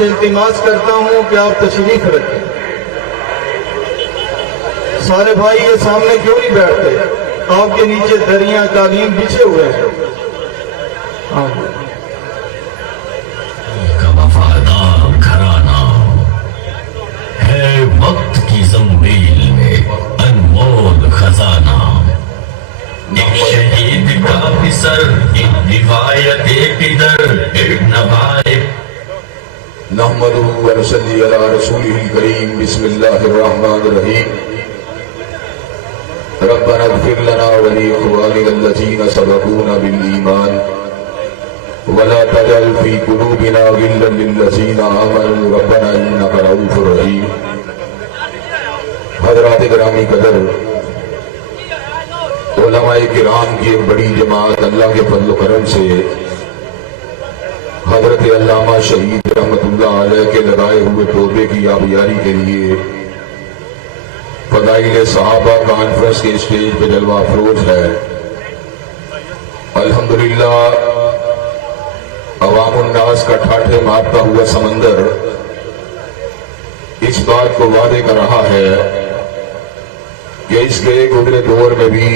سے التماس کرتا ہوں کہ آپ تشریف رکھیں۔ سارے بھائی یہ سامنے کیوں نہیں بیٹھتے؟ آپ کے نیچے دریاں قالین بچھے ہوئے ہیں۔ کا وفادار گھرانہ ہے وقت کی زنبیل میں انمول خزانہ، ایک شہید کا پسر، ایک روایت پدر، ایک نوائب۔ نحمدہ و نصلی علی رسولہ الکریم۔ بسم اللہ الرحمن الرحیم۔ ربنا اغفر لنا ولإخواننا الذين سبقونا بالإيمان ولا تجعل في قلوبنا غلا للذين آمنوا ربنا إنك رؤوف رحيم۔ حضرات گرامی قدر، علماء کرام کی ایک بڑی جماعت اللہ کے فضل و کرم سے حضرت علامہ شہید رحمت اللہ علیہ کے لگائے ہوئے پودے کی آبیاری کے لیے فضائل صحابہ کانفرنس کے اسٹیج پہ جلوہ افروز ہے۔ الحمدللہ عوام الناس کا ٹھاٹھے مارتا ہوا سمندر اس بات کو وعدے کر رہا ہے کہ اس گئے گزرے دور میں بھی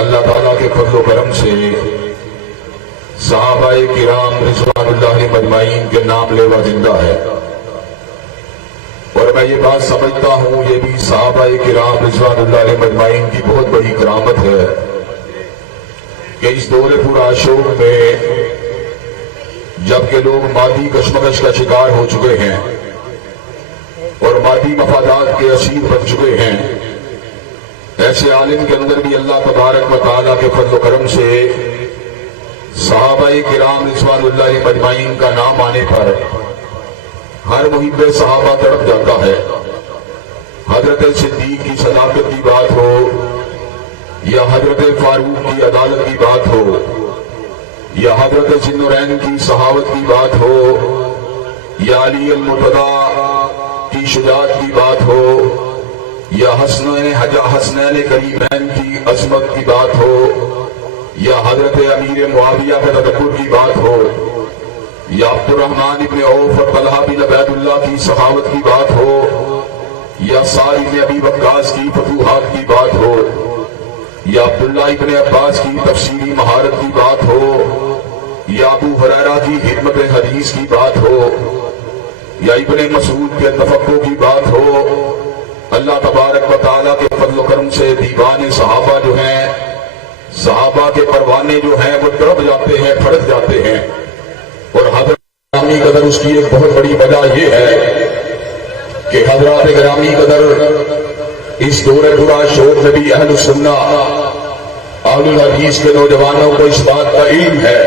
اللہ تعالیٰ کے فضل و کرم سے صحابہ کرام رضوان اللہ مجمعین کے نام لیوا زندہ ہے، اور میں یہ بات سمجھتا ہوں یہ بھی صحابہ کرام رضوان اللہ مجمعین کی بہت بڑی کرامت ہے کہ اس دور پورا شوق میں جبکہ لوگ مادی کشمکش کا شکار ہو چکے ہیں اور مادی مفادات کے اسیر بن چکے ہیں، ایسے عالم کے اندر بھی اللہ تبارک و تعالیٰ کے فضل و کرم سے صحابہ کرام رضوان اللہ مجمعین کا نام آنے پر ہر محب صحابہ تڑپ جاتا ہے۔ حضرت صدیق کی صداقت کی بات ہو یا حضرت فاروق کی عدالت کی بات ہو یا حضرت ذی النورین کی صحابت کی بات ہو یا علی المرتضیٰ کی شجاعت کی بات ہو یا حسنین کریمین کی عظمت کی بات ہو یا حضرت امیر معاویہ کے تدبر کی بات ہو یا عبد الرحمن ابن عوف اور طلحہ بن عبید اللہ کی صحابت کی بات ہو یا سعد ابن ابی وقاص کی فتوحات کی بات ہو یا عبداللہ ابن عباس کی تفسیری مہارت کی بات ہو یا ابو ہریرہ کی حکمت حدیث کی بات ہو یا ابن مسعود کے تفقہ کی بات ہو، اللہ تبارک و تعالیٰ کے فضل و کرم سے دیوان صحابہ جو ہیں، صحابہ کے پروانے جو ہیں وہ تڑپ جاتے ہیں، پھڑک جاتے ہیں، اور حضرت گرامی قدر اس کی ایک بہت بڑی وجہ یہ ہے کہ حضرات گرامی قدر اس دور برا شور میں بھی اہل سنہ اہل الحدیث کے نوجوانوں کو اس بات کا علم ہے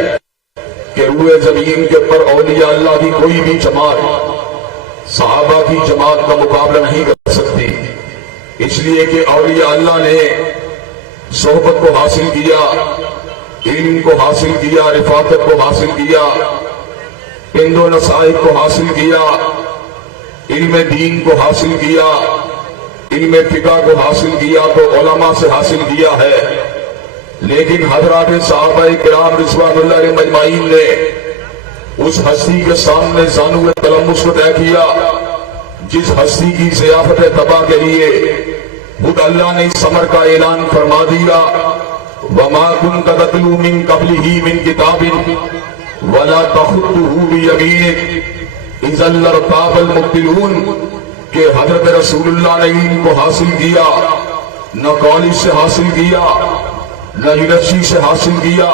کہ روئے زمین کے پر اولیاء اللہ کی کوئی بھی جماعت صحابہ کی جماعت کا مقابلہ نہیں کر سکتی، اس لیے کہ اولیاء اللہ نے صحبت کو حاصل کیا، علم کو حاصل کیا، رفاقت کو حاصل کیا، پند و نصائح کو حاصل کیا، علم دین کو حاصل کیا، علم فقہ کو حاصل کیا تو علماء سے حاصل کیا ہے، لیکن حضرات صحابہ کرام رضوان اللہ مجمعین نے اس ہستی کے سامنے زانو تلمس کو طے کیا جس ہستی کی ضیافت تباہ کے لیے خود اللہ نے اس سمر کا اعلان فرما دیا، وَمَا كُنْتَ تَتْلُو مِن قَبْلِهِ مِن كِتَابٍ وَلَا تَخُطُّهُ بِيَمِينِكَ إِذًا لَارْتَابَ الْمُبْطِلُونَ، کہ حضرت رسول اللہ نے علم کو حاصل کیا، نہ کالج سے حاصل کیا، نہ یونیورسٹی سے حاصل کیا،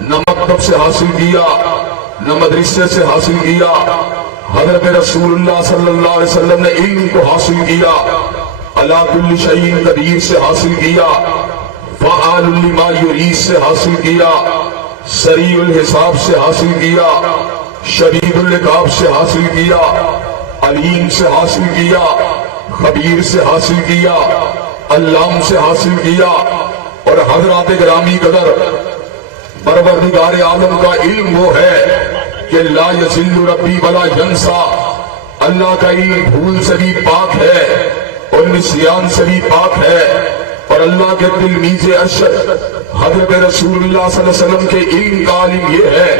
نہ مکتب سے حاصل کیا، نہ مدرسے سے حاصل کیا، حضرت رسول اللہ صلی اللہ علیہ وسلم نے علم کو حاصل کیا، علی کل شیء قدیر سے حاصل کیا، فعال لما یرید سے حاصل کیا، سریع الحساب سے حاصل کیا، شدید العقاب سے حاصل کیا، علیم سے حاصل کیا، خبیر سے حاصل کیا، علام سے حاصل کیا، اور حضرات گرامی قدر پروردگار عالم کا علم وہ ہے کہ لا یضل ربی ولا ینسا، اللہ کا علم بھول سے بھی پاک ہے اور نسیان سے بھی پاک ہے، اور اللہ کے تلمیذ ارشد حضرت رسول اللہ صلی اللہ علیہ وسلم کے علم کا عالم یہ ہے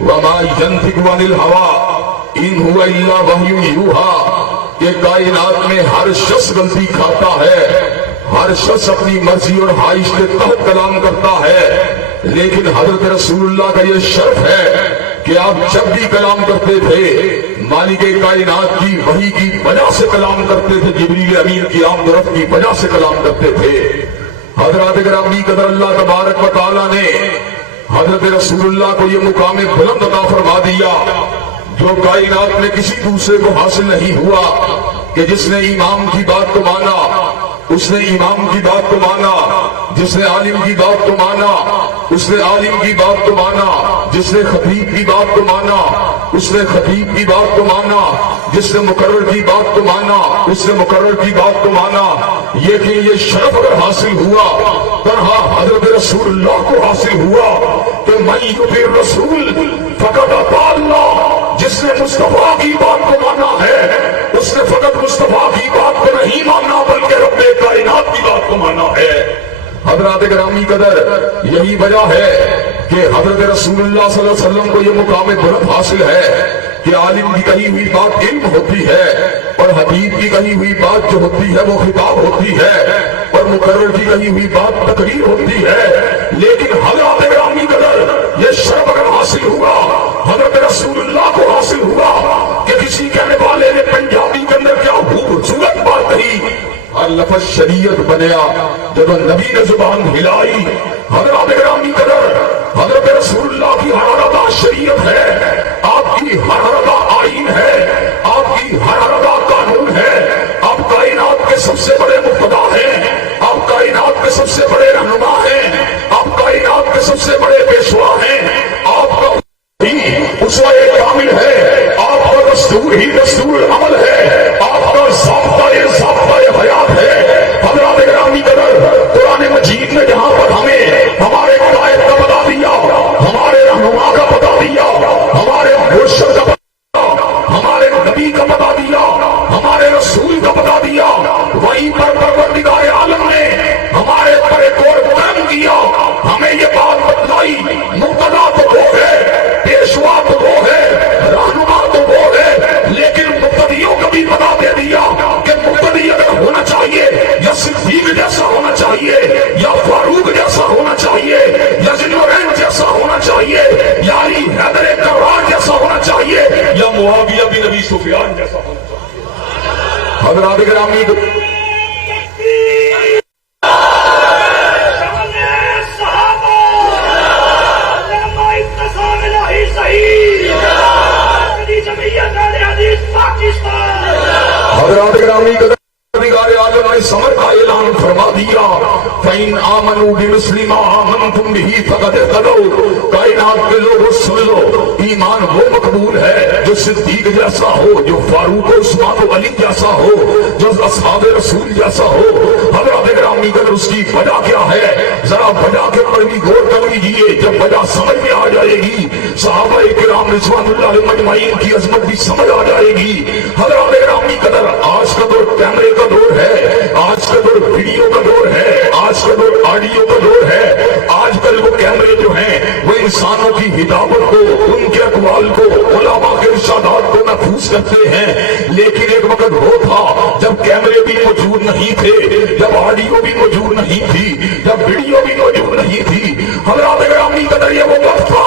وما ينطق عن الهوى इन हुआ इल्ला वह्यु यूहा, कि कायनात में हर शख्स गलती खाता है, हर शख्स अपनी मर्जी और ख्वाहिश के तहत कलाम करता है, लेकिन हजरत रसूलुल्लाह का ये शर्फ है कि आप जब भी कलाम करते थे मालिक कायनात की वही की वजह से कलाम करते थे, जिब्रील अमीन की आमदरफ्त की वजह से कलाम करते थे। हजरत ग्रामी कदर अल्लाह तबारक व तआला ने हजरत रसूलुल्लाह को ये मुकाम बुलंद अता फरमा दिया जो कायनात में किसी दूसरे को हासिल नहीं हुआ, कि जिसने इमाम की बात को माना उसने इमाम की बात को माना, जिसने आलिम की बात को माना उसने आलिम की बात को माना, जिसने खतीब की बात को माना उसने खतीब की बात को माना, जिसने मुकर्रर की बात को माना उसने मुकर्रर की बात को माना। ये शरफ अगर हासिल हुआ तरह हजरत रसूलुल्लाह को हासिल हुआ तो मैं युतिर रसूल फकत अल्लाह, जिसने मुस्तफा की बात को माना है उसने फकत मुस्तफा की बात को नहीं माना बल्कि रब्बे कायनात की बात को माना है। हजरत ग्रामी कदर यही वजह है कि हजरत रसूलुल्लाह सल्लल्लाहु अलैहि वसल्लम को यह मुकाम बुलंद हासिल है कि आलिम की कही हुई बात इल्म होती है और हदीब की कही हुई बात जो होती है वो खिताब होती है और मुकर्रर की कही हुई बात तकरीर होती है। लेकिन हजरत ग्रामी कदर ये शर्फ अगर हासिल हुआ हजरत रसूलुल्लाह को हासिल हुआ कि किसी कहने वाले ने पंजाबी के अंदर क्या खूबसूरत बात कही, हर लफ्ज शरीयत बनया जब नबी ने जुबान हिलाई। हजरत ग्रामी कदर हजरत रसूलुल्लाह की हरारत शरीयत है, आपकी हरारत आईन है, आपकी हरारत कानून है। आप कायनात के सबसे बड़े मुक्तदा हैं, आप कायनात के सबसे बड़े रहनुमा हैं, आप कायनात के सबसे बड़े पेशवा हैं। आपका उसवाए कामिल है, आपका दस्तूर ही दस्तूर अमल है, आपका ज़ाब्ता ये हयात है। हज़रात ग्रामी कदर कुरान मजीद में जहां पर हमें हमारे कायद का बता दिया, हमारे रहनुमा का बता दिया, हमारे मुर्शिद का बता दिया, हमारे नबी का बता दिया, हमारे रसूल का बता दिया, वहीं पर परवरदिगार आलम ने हमारे पर एक और काम किया, हमें ये बात बतलाई मुक्तदा तो वो है, पेशवा तो वो है, रहनुमा तो वो है, लेकिन मुक्तदियों का भी बता दे दिया कि मुक्तदी अगर होना चाहिए या सिद्दीक जैसा होना चाहिए या फारूक जैसा होना चाहिए या ज़ुल्नुरैन जैसा होना चाहिए या अली हैदर कर्रार जैसा होना चाहिए या मुआविया बिन अबी सुफियान जैसा होना चाहिए। हज़रात गिरामी हज़रात गिरामी परवरदिगार आलम ने समर का ऐलान फरमा दिया, फ़इन आमनू बिमिस्लिमा आमनतुम बिही फ़क़द इह्तदौ। कायनात के लोगों सुन लो, ईमान वो मकबूल है जो सिद्दीक जैसा हो, जो फारूक उस्मान अली जैसा हो, जो असहाब रसूल जैसा हो। हज़रात गिरामी कदर उसकी वजह क्या है जरा वजह के ऊपर भी गौर कर लीजिए, जब वजह समझ में आ जाएगी सहाबाए किराम रिज़वानुल्लाह अलैहिम अजमईन की अजमत भी समझ आ जाएगी। हज़रात गिरामी कदर आज का दौर कैमरे का दौर है, आज का दौर वीडियो का दौर है, आज का दौर ऑडियो का दौर है। आजकल वो कैमरे जो हैं वो इंसानों की हिदायत को, उनके अक़वाल को, उलमा के इरशादात को महफूज करते हैं। लेकिन एक वक्त वो था जब कैमरे भी मौजूद नहीं थे, जब ऑडियो भी मौजूद नहीं थी, जब वीडियो भी मौजूद नहीं थी। हज़रात गिरामी कदर ये वो वक्त था,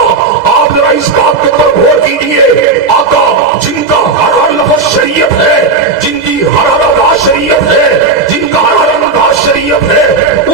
आप जरा इस बात के ऊपर गौर कीजिए, आका जिनका हर लफ्ज़ शरीयत है, जिनकी हर अदा शरीयत है, जिनका हर अदा शरीयत है,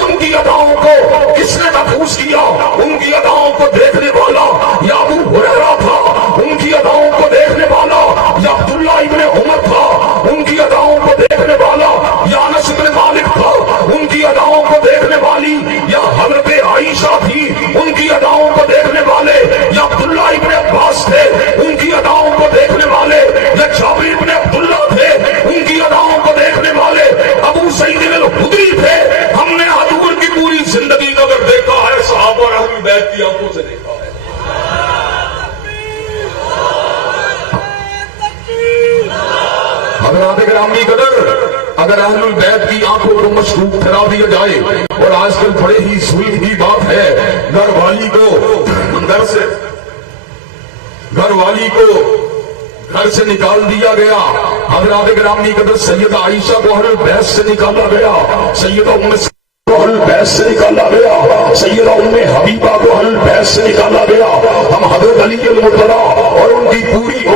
उनकी अदाओं को किसने महफूज किया? उनकी अदाओं को देखने वाला या अबू हुरैरा था, उनकी अदाओं को देखने वाला या अब्दुल्लाह इब्न उमर था, उनकी अदाओं को देखने वाला या अनस इब्न मालिक था, उनकी अदाओं को देखने वाली या हज़रत आयशा थी, उनकी अदाओं को देखने वाले या अब्दुल्लाह इब्न अब्बास थे, उनकी अदाओं को देखने वाले या जाबिर इब्न अब्दुल्ला थे, उनकी अदाओं को देखने वाले अबू सईद अल-खुदरी थे। हमने हुजूर की पूरी जिंदगी को अगर देखा है, सहाबा और अहले बैत की आंखों से देखा है। हज़रात गिरामी कदर अगर अहलुल बैत की आंखों को मशकूक ठहरा दिया जाए, और आजकल बड़े ही सुलह की बात है, घर वाली को گھر سے نکال دیا گیا، حضرات گرامی قدر سیدہ عائشہ کو اہل بیت سے نکالا گیا، سیدہ ام کو اہل بیت سے نکالا گیا، سیدہ ام حبیبہ کو اہل بیت سے نکالا گیا۔ ہم حضرت علی المرتضیٰ اور ان کی پوری